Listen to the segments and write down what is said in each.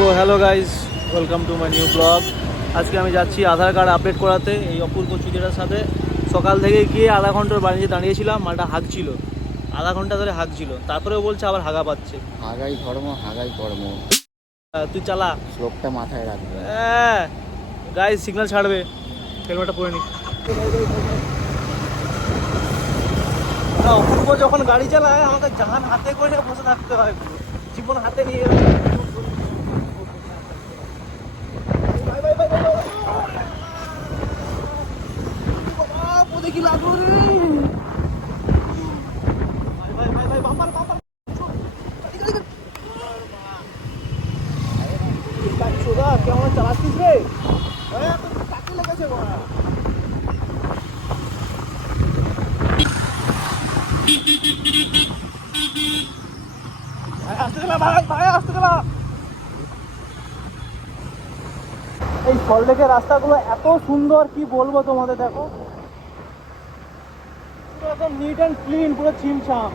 So hello guys, welcome to my new blog. আজকে আমি যাচ্ছি আধার কার্ড আপডেট করাতে এই অপূর্ব চুদিটার সাথে। সকাল থেকে গিয়ে আধা ঘন্টার বাড়িতে দাঁড়িয়েছিলাম, মালটা হাগছিল, আধা ঘন্টা ধরে হাগছিল, তারপরেও বলছে আবার হাগা পাচ্ছে। হাগাই ধর্ম হাগাই কর্ম, তুই চালা, শ্লোকটা মাথায় রাখবে। হ্যাঁ গাইজ, সিগন্যাল ছাড়বে, হেলমেটটা পরে নি। অপূর্ব যখন গাড়ি চালায় আমাকে জাহান হাতে করে বসে থাকতে হয়, জীবন হাতে নিয়ে। দেখি লাগলো রে, কেমন চালাচ্ছিস রে? কাকে লেগেছে বড়া? আসতে গেলাম ভাই, আসতে গেলাম। এই সল্টলেকের রাস্তাগুলো এত সুন্দর, কি বলবো তোমাদের। দেখো পুরো একদম নিট অ্যান্ড ক্লিন, পুরো ছিমছাম।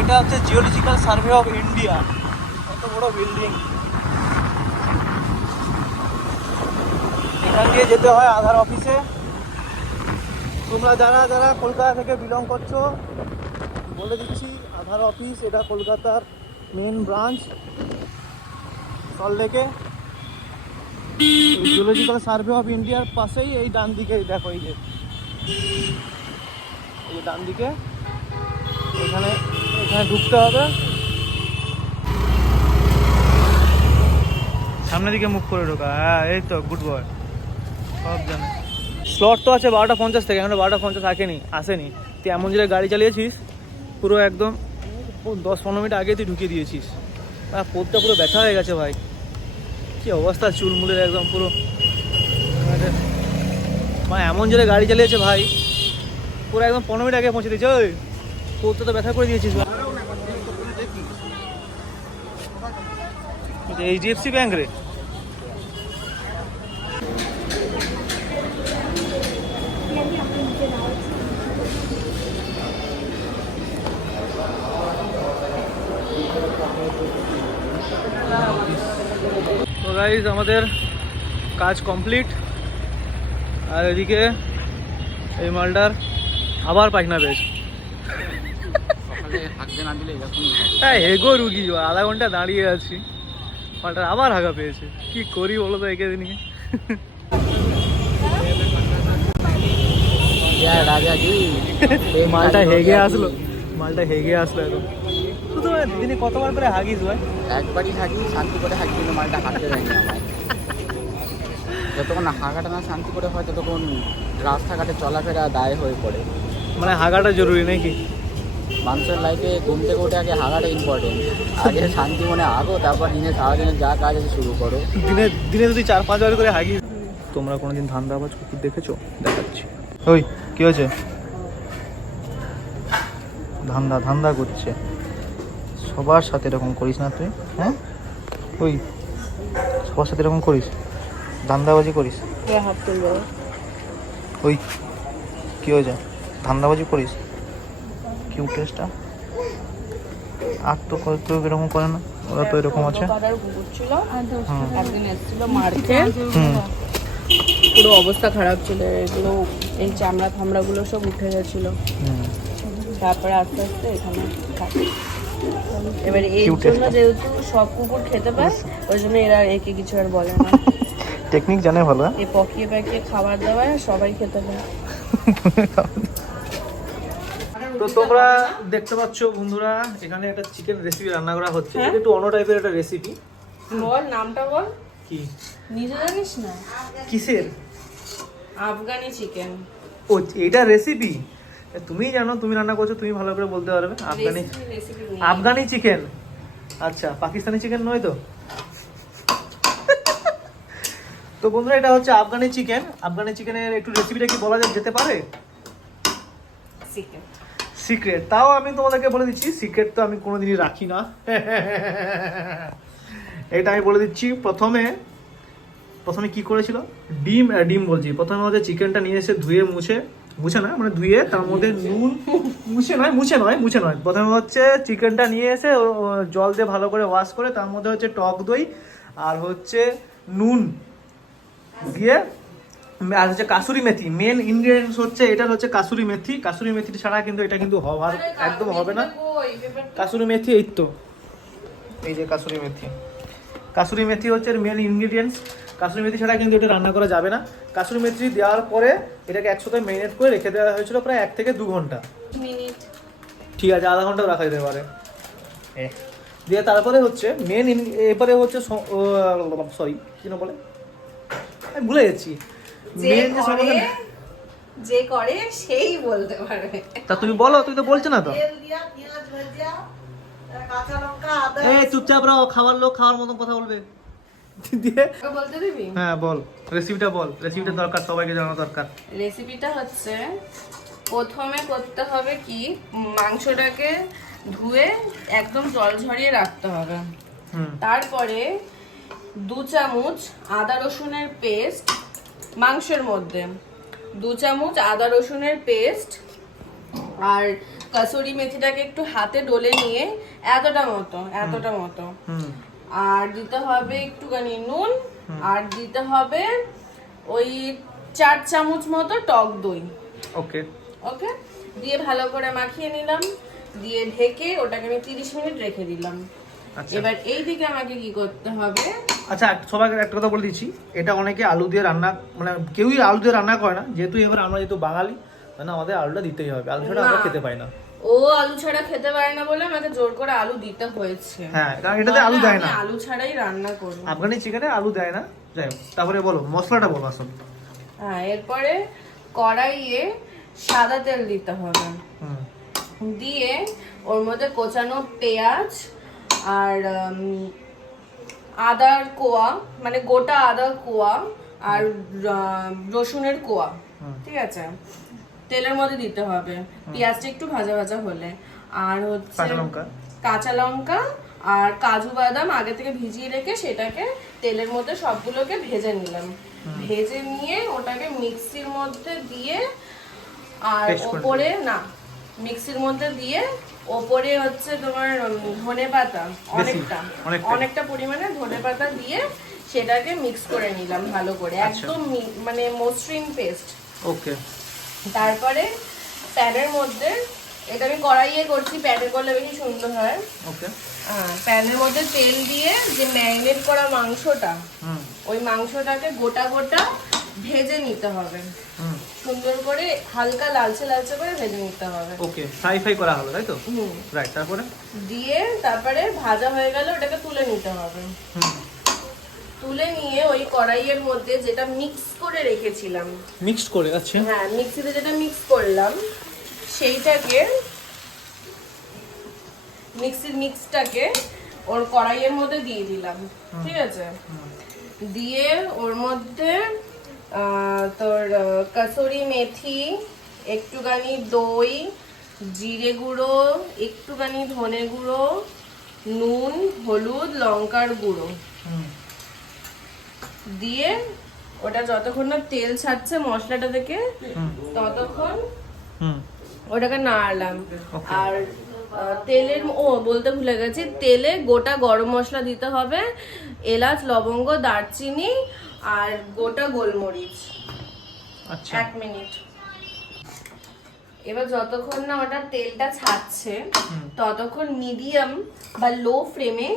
এটা হচ্ছে জিওলজিক্যাল সার্ভে অফ ইন্ডিয়া, এত বড় বিল্ডিং। এখান দিয়ে যেতে হয় আধার অফিসে। তোমরা যারা যারা কলকাতা থেকে বিলং করছো, বলে দিচ্ছি, আধার অফিস এটা কলকাতার মেন ব্রাঞ্চ সল্টলেকে। জিওলজিক্যাল সার্ভে অফ ইন্ডিয়ার পাশেই এই ডান দিকে দেখো, এই যে ডান দিকে, এখানে এখানে ঢুকতে হবে। সামনের দিকে মুখ করে ঢোকা, হ্যাঁ এই তো, গুড বয়, সব জানে। স্লট তো আছে 12:50 থেকে, এখন 12:50 আসেনি। তুই এমন জায়গায় গাড়ি চালিয়েছিস, পুরো একদম 10-15 মিনিট আগে তুই ঢুকিয়ে দিয়েছিস। পোতটা পুরো ব্যথা হয়ে গেছে ভাই, কি অবস্থা চুলমুলের একদম পুরো। এমন জায়গায় গাড়ি চালিয়েছে ভাই, পুরো একদম 15 মিনিট আগে পৌঁছে দিয়েছে। ওই পোতটা তো ব্যথা করে দিয়েছিস ভাই। এইচডিএফসি ব্যাংক রে। তো গাইজ, আমাদের কাজ কমপ্লিট। আর এদিকে এই মালটার আবার পায়খানা পেয়েছে। হ্যাঁ হেগো রুগী, আধা ঘন্টা দাঁড়িয়ে আছি, মালটার আবার হাগা পেয়েছে। কি করি বলো তো একে নিয়ে। এই মালটা হেগে আসলো, এখন শুধু দিনে কতবার করে হাগিস ভাই? একবারই হাগি, শান্তি করে হাগি, কিন্তু মালটা হাঁটতে যায়নি আমার। যতক্ষণ হাগাটা না শান্তি করে হয়, ততক্ষণ রাস্তাঘাটে চলাফেরা দায় হয়ে পড়ে। মানে হাগাটা জরুরি নাকি? মানুষের লাইফে ঘুম থেকে উঠে আগে হাগাটা ইম্পর্টেন্ট। আগে শান্তি মনে হাগো, তারপর সারাদিনে যা কাজ আছে শুরু করো। দিনে যদি 4-5 বার করে হাগিস। তোমরা কোনোদিন ধান্দাবাজ কুকুর দেখেছো? দেখাচ্ছি। ওই কি হয়েছে? ধান্দা করছে। সবার সাথে এরকম করিস না তুই, হ্যাঁ? ওই সবার সাথে এরকম করিস, ধান্দাবাজি করিস? ওই কি হয়েছে? ধান্দাবাজি করিস? কি উঠেসটা আর তো এরকম করে না, ওরা তো এরকম আছে। পুরো অবস্থা খারাপ ছিল, এগুলো এই চামড়া থামড়াগুলো সব উঠে গেছিল। তারপরে আস্তে আস্তে এখানে থাকে। এবারে এই জন্য যেহেতু সব কুকুর খেতে পায়, ওই জন্য এরা একে কিছু আর বলে না। টেকনিক জানে ভালো। এই পকিয়ে পাকিয়ে খাবার দাবার সবাই খেতে পায়। তো তোমরা দেখতে পাচ্ছ বন্ধুরা, এখানে একটা চিকেন রেসিপি রান্না করা হচ্ছে। এটা একটু অন্য টাইপের একটা রেসিপি। বল নামটা বল। কি নিজে জানিস না? কিসের? আফগানি চিকেন। ও এটা রেসিপি তুমি জানো, তুমি রান্না করছো, তুমি ভালো করে বলতে পারবে। আফগানি চিকেন, আচ্ছা পাকিস্তানি চিকেন নয় তো? তো বন্ধুরা, এটা হচ্ছে আফগানি চিকেন। আফগানি চিকেনের একটু রেসিপিটা কি বলা যেতে পারে? সিক্রেট। তাও আমি তোমাদেরকে বলে দিচ্ছি, সিক্রেট তো আমি কোনোদিনই রাখি না। এটা আমি বলে দিচ্ছি। প্রথমে প্রথমে কি করেছিল, ডিম বলছি, প্রথমে হচ্ছে চিকেনটা নিয়ে এসে ধুয়ে মুছে না মানে ধুয়ে তার মধ্যে নুন, মুছে নয়, প্রথমে হচ্ছে চিকেনটা নিয়ে এসে জল দিয়ে ভালো করে ওয়াশ করে তার মধ্যে হচ্ছে টক দই আর হচ্ছে নুন দিয়ে, আর হচ্ছে কাসুরি মেথি, মেন ইনগ্রেডিয়েন্টস হচ্ছে এটার হচ্ছে কাসুরি মেথি ছাড়া কিন্তু এটা কিন্তু হওয়ার একদম হবে না। কাসুরি মেথি এই তো, এই যে কাসুরি মেথি হচ্ছে মেন ইনগ্রেডিয়েন্টস। কাসুরি মেথি ছাড়া কিন্তু এটা রান্না করা যাবে না। কাসুরি মেথি দেওয়ার পরে এটাকে একসাথে ম্যারিনেট করে রেখে দেওয়া হয়েছিল প্রায় 1 থেকে 2 ঘন্টা। ঠিক আছে, আধা ঘন্টাও রাখা যেতে পারে। দিয়ে তারপরে হচ্ছে এরপরে হচ্ছে সরি কি না বলে, আমি ভুলে গেছি। যে করে সেই বলতে পারবে। তা তুমি বলো, তুমি তো বলছো না তো। এই চুপচাপ রাও, খাওয়ার লোক খাওয়ার মতন কথা বলবে। দিয়ে বলতে দিবি? হ্যাঁ বল, রেসিপিটা বল, রেসিপিটা দরকার, সবাইকে জানা দরকার। রেসিপিটা হচ্ছে প্রথমে করতে হবে কি, মাংসটাকে ধুয়ে একদম জল ঝরিয়ে রাখতে হবে। তারপরে 2 চামচ আদা রসুনের পেস্ট মাংসের মধ্যে, 2 চামচ আদা রসুনের পেস্ট, আর কাসুরি মেথিটাকে একটু হাতে ডলে নিয়ে এতটা মতো, আর দিতে হবে একটুখানি নুন, আর দিতে হবে ওই 4 চামচ মতো টক দই। ওকে ওকে, দিয়ে ভালো করে মাখিয়ে নিলাম, দিয়ে ঢেকে ওটাকে আমি 30 মিনিট রেখে দিলাম। এবার এই দিকে আমাকে কি করতে হবে, আচ্ছা সবাইকে একটা কথা বলে দিচ্ছি, এটা অনেকে আলু দিয়ে রান্না, মানে কেউই আলু দিয়ে রান্না করে না, যেহেতু এবার আমরা যেহেতু বাঙালি মানে আমাদের আলুটা দিতেই হবে, আলু ছাড়া আমরা খেতে পাই না। ও আলু ছাড়া খেতে পারে না বলে আমাকে জোর করে আলু দিতে হয়েছে। হ্যাঁ, কারণ এটাতে আলু দেয় না, আলু ছাড়াই রান্না করব। আফগানি চিকেনে আলু দেয় না। যাই হোক, তারপরে বলো মশলাটা বলো আসল। হ্যাঁ, এরপরে কড়াইয়ে সাদা তেল দিতে হবে, দিয়ে ওর মধ্যে কোচানো পেঁয়াজ আর আদার কোয়া, মানে গোটা আদার কোয়া আর রসুনের কোয়া, ঠিক আছে, তেলের মধ্যে দিতে হবে। পেঁয়াজটা একটু ভাজা ভাজা হলে, আর হচ্ছে কাঁচা লঙ্কা আর কাজু বাদাম আগে থেকে ভিজিয়ে রেখে সেটাকে তেলের মধ্যে সবগুলোকে ভেজে নিলাম। ভেজে নিয়ে ওটাকে মিক্সির মধ্যে দিয়ে, আর ওপরে না, মিক্সির মধ্যে দিয়ে ওপরে হচ্ছে তোমার ধনে পাতা, অনেকটা পরিমাণে ধনে পাতা দিয়ে সেটাকে মিক্স করে নিলাম ভালো করে, একদম মানে মসৃণ পেস্ট। ওকে, তারপরে প্যানের মধ্যে, এটা আমি কড়াইয়ে করছি, প্যানে করলে বেশি সুন্দর হয়। ওকে, প্যানের মধ্যে তেল দিয়ে যে ম্যারিনেট করা মাংসটা, ওই মাংসটাকে গোটা গোটা ভেজে নিতে হবে, সুন্দর করে হালকা লালচে লালচে করে ভেজে নিতে হবে। ওকে, ফ্রাই করা হলো তাই তো? রাইট, তারপরে দিয়ে তারপরে ভাজা হয়ে গেলে ওটাকে তুলে নিতে হবে। তুলে নিয়ে ওই কড়াইয়ের মধ্যে যেটা মিক্স করে রেখেছিলাম, মিক্স করে, আচ্ছা হ্যাঁ, মিক্সিতে যেটা মিক্স করলাম সেইটাকে, মিক্সটাকে ওর কড়াইয়ের মধ্যে দিয়ে দিলাম, ঠিক আছে। দিয়ে ওর মধ্যে তোর কাসুরি মেথি, একটুখানি দই, জিরে গুঁড়ো, একটুখানি ধনে গুঁড়ো, নুন, হলুদ, লঙ্কার গুঁড়ো দিয়ে ওটা যতক্ষণ না তেল ছাড়ছে মশলাটা থেকে ততক্ষণ ওটাকে নাড়লাম। আর তেলের, বলতে ভুলে গেছি, তেলে গোটা গরম মশলা দিতে হবে, এলাচ, লবঙ্গ, দারচিনি আর গোটা গোলমরিচ। আচ্ছা, 1 মিনিট। এবার যতক্ষণ না ওটা তেলটা ছাড়ছে ততক্ষণ মিডিয়াম বা লো ফ্লেমে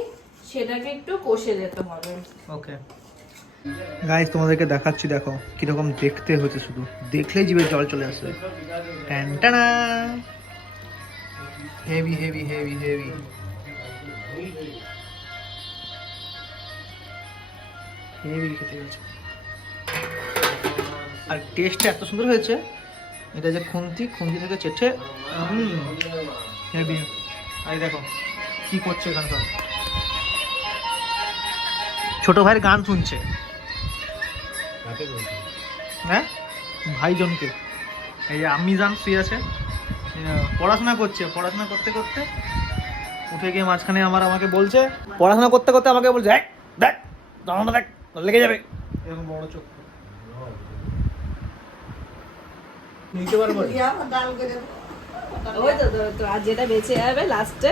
সেটাকে একটু কষে যেতে হবে। ওকে গাইস, তোমাদেরকে দেখাচ্ছি, দেখো কিরকম দেখতে হচ্ছে, শুধু দেখলেই জিভে জল চলে আসে। টানটানা, heavy heavy heavy heavy heavy খেতে হয়েছে, আর টেস্টটা এত সুন্দর হয়েছে। এটা যে খুন্তি থেকে চেটে হেভি। আর দেখো কি করছে এখানে, সব ছোট ভাইয়ের গান শুনছে। হ্যাঁ, ভাইজনকে, এই যে আম্মি জান শুয়ে আছে, পড়াশোনা করছে, পড়াশোনা করতে করতে উঠে গিয়ে মাঝখানে আমাকে বলছে, পড়াশোনা করতে করতে আমাকে বলছে দেখ দেখ লেগে যাবে, এরকম বড় চোখ নিতে পারবো ওই তো আর যেটা বেঁচে যাবে লাস্টে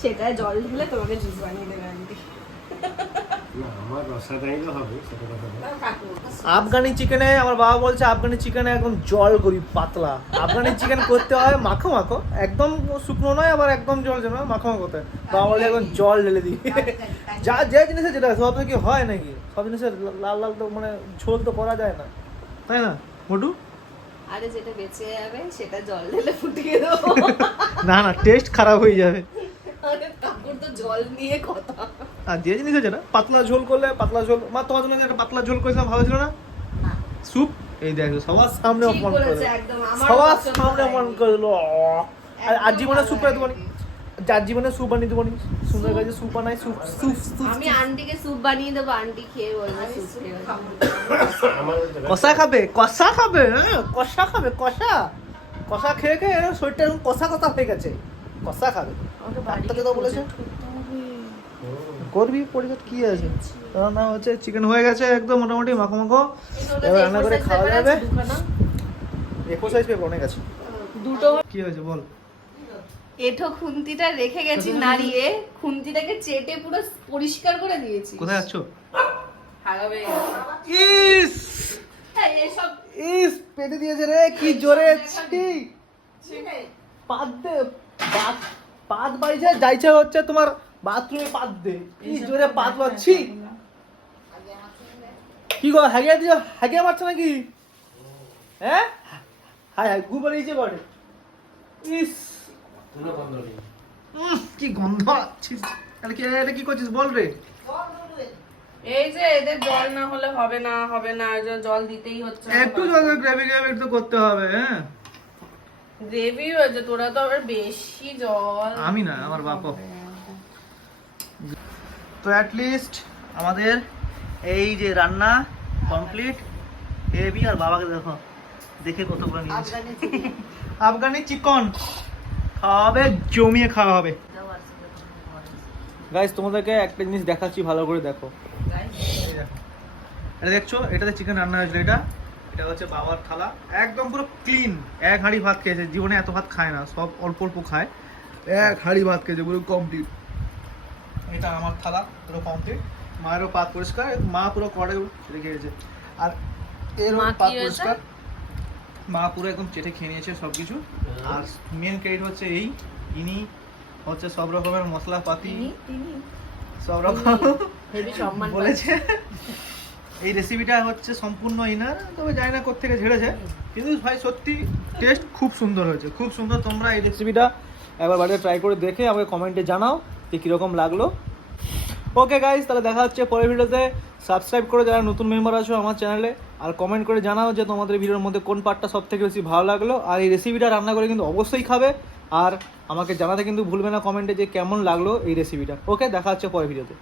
সেটাই জল ঢেলে তোমাকে জুস বানিয়ে দেবে আন্টি। আফগানি চিকেনে আমার বাবা বলছে আফগানি চিকেনে একদম জল করি পাতলা। আফগানি চিকেন করতে হয় মাখো মাখো, একদম শুকনো নয় আবার একদম জল যেন মাখো মাখো করতে হয়। বাবা বলছে একদম জল ঢেলে দিই। যা যে জিনিসে যেটা সব কি হয় নাকি, সব জিনিসের লাল লাল তো মানে ঝোল তো করা যায় না, তাই না মোটু? আরে যেটা বেঁচে যাবে সেটা জল ঢেলে ফুটিয়ে দেবো। না না, টেস্ট খারাপ হয়ে যাবে। আরে কাকুর তো জল নিয়ে কথা। আর যে জিনিস আছে না পাতলা ঝোল করলে, পাতলা ঝোল মা তোমার জন্য একটা পাতলা ঝোল করেছিলাম, ভালো ছিল না? স্যুপ এই দেখো সবার সামনে ঠিক অপমান করে বলেছে দিলো। একদম, আমার সবার পছন্দ সামনে অপমান হয়নি। করে দিলো। আর একদম জীবনে ভালো স্যুপ করে দেবো হয়নি। যার জীবনে স্যুপ বানিয়ে দেবো সুন্দর কাছে স্যুপ বানাই, স্যুপ স্যুপ স্যুপ আমি আন্টিকে স্যুপ বানিয়ে দেবো, আন্টি খেয়ে বলবে স্যুপ খেয়ে। কষা খাবে, কষা খাবে, হ্যাঁ কষা খাবে, কষা কষা খেয়ে খেয়ে শরীরটা এরকম কষা কষা হয়ে গেছে, কষা খাবে। ডাক্তারকে তো বলেছে করবি পরিচয় কি আছে। রান্না হচ্ছে, চিকেন হয়ে গেছে একদম মোটামুটি মাখো মাখো। এবার রান্না করে খাওয়া যাবে। A4 সাইজ পেপার অনেক আছে। দুটো কি হয়েছে বল? এঠো খুন্তিটা রেখে গেছি নাড়িয়ে, খুন্তিটাকে চেটে পুরো পরিষ্কার করে দিয়েছি। কোথায় যাচ্ছ? হাগাবে ইস এসব ইস পেতে দিয়েছে রে, কি জোরে ছি। পাত দে, পাত বাইছে যাইছে হচ্ছে তোমার বাথরুমে পাত দে, কি জোরে পাত মারছি। কি গো হাগিয়ে দিও, হাগিয়ে মারছো নাকি? হ্যাঁ হাই হাই গু বেরিয়েছে বটে। ইস কি গন্ধ। ছি, তাহলে কি এটা কি করছিস বল রে? এই যে এদের জল না হলে হবে না, হবে না, এই যে জল দিতেই হচ্ছে। একটু জল গ্রেভি গ্রেভি একটু করতে হবে। হ্যাঁ গ্রেভি হয়েছে, তোরা তো আবার বেশি জল। আমি না, আমার বাবা। তো অ্যাট লিস্ট আমাদের এই যে রান্না কমপ্লিট। হেভি। আর বাবাকে দেখো, দেখে কতগুলো নিয়েছে আফগানি চিকেন। খাওয়া হবে, জমিয়ে খাওয়া হবে। গাইস তোমাদেরকে একটা জিনিস দেখাচ্ছি, ভালো করে দেখো। এই দেখো, এটা দেখছো, এটাতে চিকেন রান্না হয়েছিল। এটা হচ্ছে বাবার থালা, একদম পুরো ক্লিন। এক হাঁড়ি ভাত খেয়েছে, জীবনে এত ভাত খায় না, সব অল্প অল্প খায়। এক হাঁড়ি ভাত খেয়েছে পুরো কমপ্লিট। এটা আমার থালা পুরো কমপ্লিট। মায়েরও পাত পরিষ্কার, মা পুরো কড়াই রেখেছে। আর এরও মা পাত কি হয়েছে? পরিষ্কার, মা পুরো একদম চেটে খেয়ে নিয়েছে সবকিছু। আর মেন ক্রেডিট হচ্ছে ইনি হচ্ছে সব রকমের মশলাপাতি সব রকম হেভি সম্মান বলেছে। এই রেসিপিটা হচ্ছে সম্পূর্ণ ইনার, তবে জানি না কোত্থেকে ঝেড়েছে, কিন্তু ভাই সত্যি টেস্ট খুব সুন্দর হয়েছে, খুব সুন্দর। তোমরা এই রেসিপিটা একবার বাড়িতে ট্রাই করে দেখে আমাকে কমেন্টে জানাও যে কীরকম লাগলো। ওকে গাইজ, তাহলে দেখা হচ্ছে পরের ভিডিওতে। সাবস্ক্রাইব করে যারা নতুন মেম্বার আছো আমার চ্যানেলে, আর কমেন্ট করে জানাও যে তোমাদের ভিডিওর মধ্যে কোন পার্টটা সব থেকে বেশি ভালো লাগলো। আর এই রেসিপিটা রান্না করে কিন্তু অবশ্যই খাবে, আর আমাকে জানাতে কিন্তু ভুলবে না কমেন্টে যে কেমন লাগলো এই রেসিপিটা। ওকে, দেখা হচ্ছে পরের ভিডিওতে।